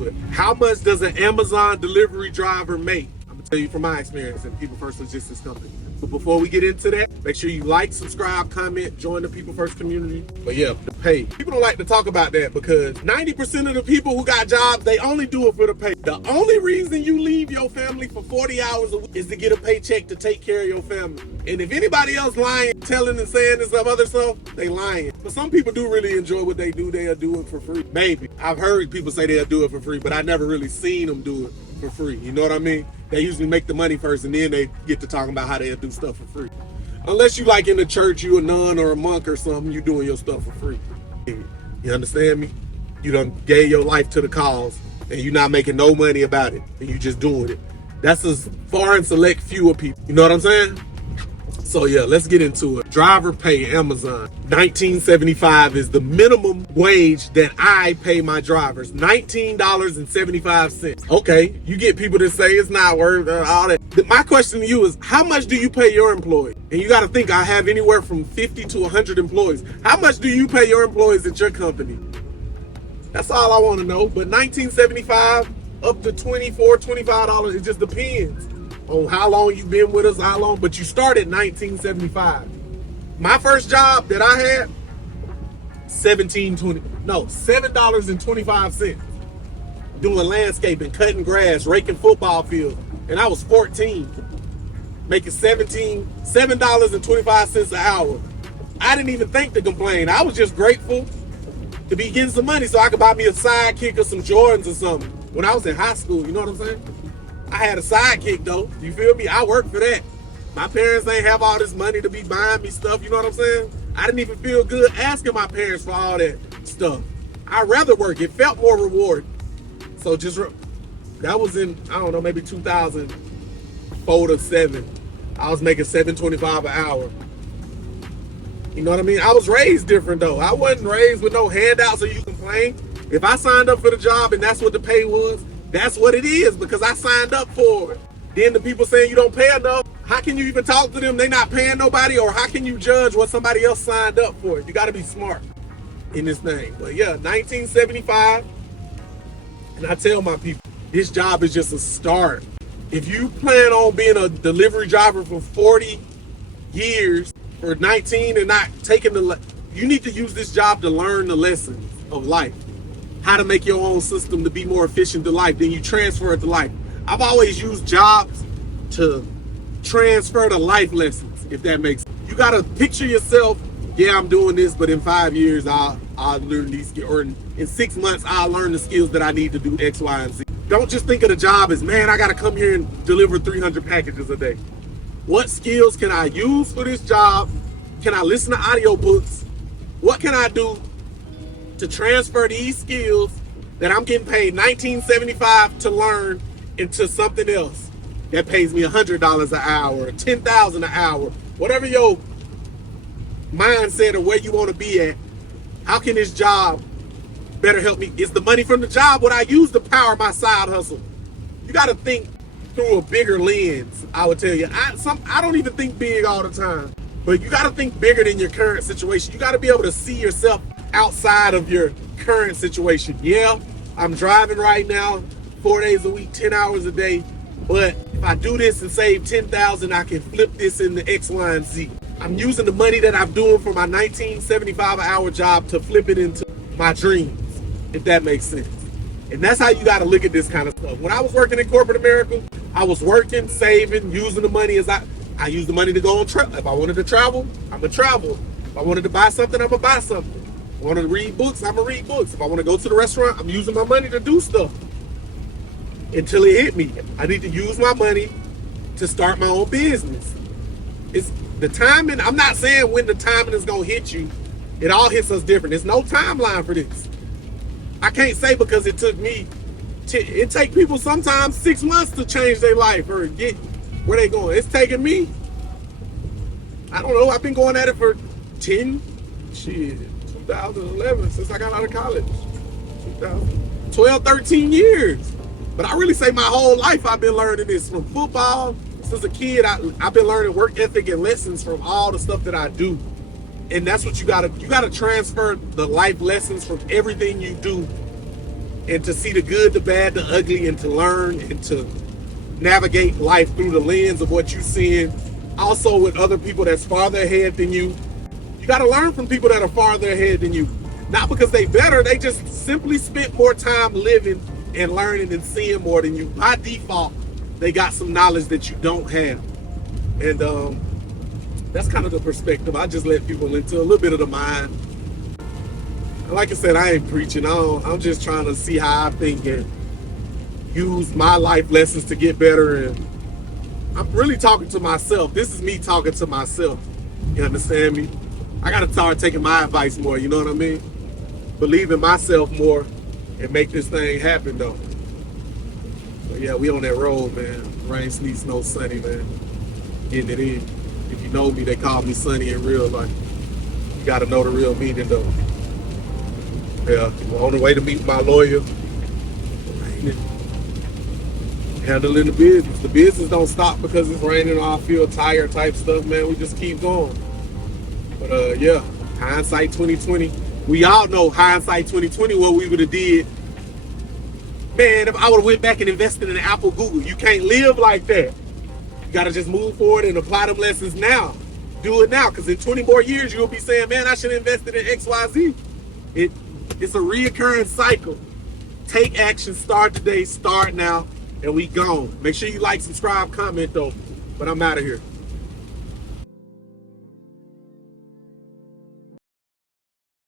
into it. How much does an Amazon delivery driver make? I'm gonna tell you from my experience in People First Logistics Company. But before we get into that, make sure you like, subscribe, comment, join the People First community. But yeah, the pay. People don't like to talk about that because 90% of the people who got jobs, they only do it for the pay. The only reason you leave your family for 40 hours a week is to get a paycheck to take care of your family. And if anybody else lying, telling and saying this other stuff, they lying. But some people do really enjoy what they do. They'll do it for free. Maybe. I've heard people say they'll do it for free, but I never really seen them do it for free. You know what I mean? They usually make the money first and then they get to talking about how they'll do stuff for free. Unless you like in the church, you a nun or a monk or something, you doing your stuff for free. You understand me? You done gave your life to the cause and you're not making no money about it and you just doing it. That's a far and select few of people. You know what I'm saying? So yeah, let's get into it. Driver pay, Amazon. $19.75 is the minimum wage that I pay my drivers. $19.75. Okay, you get people that say it's not worth all that. My question to you is, how much do you pay your employees? And you got to think, I have anywhere from 50 to 100 employees. How much do you pay your employees at your company? That's all I want to know. But $19.75 up to $24, $25, it just depends on how long you've been with us, how long, but you started $19.75. My first job that I had, $7.25, doing landscaping, cutting grass, raking football fields, and I was 14, making $7.25 an hour. I didn't even think to complain. I was just grateful to be getting some money so I could buy me a sidekick or some Jordans or something when I was in high school, you know what I'm saying? I had a sidekick though, you feel me? I worked for that. My parents ain't have all this money to be buying me stuff, you know what I'm saying? I didn't even feel good asking my parents for all that stuff. I'd rather work, it felt more rewarding. So that was in, I don't know, maybe 2004 to 7. I was making $7.25 an hour. You know what I mean? I was raised different though. I wasn't raised with no handouts so you complain. If I signed up for the job and that's what the pay was, that's what it is because I signed up for it. Then the people saying you don't pay enough, how can you even talk to them? They not paying nobody, or how can you judge what somebody else signed up for? You got to be smart in this thing. But yeah, $19.75. And I tell my people, this job is just a start. If you plan on being a delivery driver for 40 years for 19 and not taking you need to use this job to learn the lessons of life. How to make your own system to be more efficient to life, then you transfer it to life. I've always used jobs to transfer to life lessons, if that makes sense. You gotta picture yourself, yeah, I'm doing this, but in 5 years, I'll learn these skills, or in 6 months, I'll learn the skills that I need to do X, Y, and Z. Don't just think of the job as, man, I gotta come here and deliver 300 packages a day. What skills can I use for this job? Can I listen to audiobooks? What can I do to transfer these skills that I'm getting paid $19.75 to learn into something else that pays me $100 an hour, or $10,000 an hour, whatever your mindset or where you want to be at. How can this job better help me? Is the money from the job what I use to power my side hustle? You got to think through a bigger lens, I would tell you. I don't even think big all the time, but you got to think bigger than your current situation. You got to be able to see yourself outside of your current situation. Yeah, I'm driving right now 4 days a week, 10 hours a day, but if I do this and save $10,000, I can flip this into X, Y, and Z. I'm using the money that I'm doing for my $19.75 an hour job to flip it into my dreams, if that makes sense. And that's how you got to look at this kind of stuff. When I was working in corporate America, I was working, saving, using the money as I use the money to go on travel. If I wanted to travel, I'm going to travel. If I wanted to buy something, I'm going to buy something. If I want to read books, I'm going to read books. If I want to go to the restaurant, I'm using my money to do stuff. Until it hit me. I need to use my money to start my own business. It's the timing. I'm not saying when the timing is going to hit you. It all hits us different. There's no timeline for this. I can't say because it took me, it take people sometimes 6 months to change their life or get where they going. It's taking me, I don't know, I've been going at it for 2011, since I got out of college. 12, 13 years. But I really say my whole life I've been learning this from football. Since a kid, I've been learning work ethic and lessons from all the stuff that I do. And that's what you gotta transfer the life lessons from everything you do and to see the good, the bad, the ugly, and to learn and to navigate life through the lens of what you're seeing. Also with other people that's farther ahead than you. You got to learn from people that are farther ahead than you. Not because they better, they just simply spent more time living and learning and seeing more than you. By default, they got some knowledge that you don't have. And that's kind of the perspective. I just let people into a little bit of the mind. And like I said, I ain't preaching. I'm just trying to see how I think and use my life lessons to get better. And I'm really talking to myself. This is me talking to myself. You understand me? I got to start taking my advice more, you know what I mean? Believe in myself more and make this thing happen, though. But yeah, we on that road, man. Rain, sleet, snow, sunny, man. Getting it in. If you know me, they call me Sunny in real life. You got to know the real meaning, though. Yeah, we're on the way to meet my lawyer. Raining. Handling the business. The business don't stop because it's raining or I feel tired type stuff, man. We just keep going. But yeah, hindsight 2020. We all know hindsight 2020 what we would have did. Man, if I would have went back and invested in Apple, Google, you can't live like that. You got to just move forward and apply them lessons now. Do it now, because in 20 more years, you'll be saying, man, I should have invested in XYZ. It's a reoccurring cycle. Take action, start today, start now, and we gone. Make sure you like, subscribe, comment, though. But I'm out of here.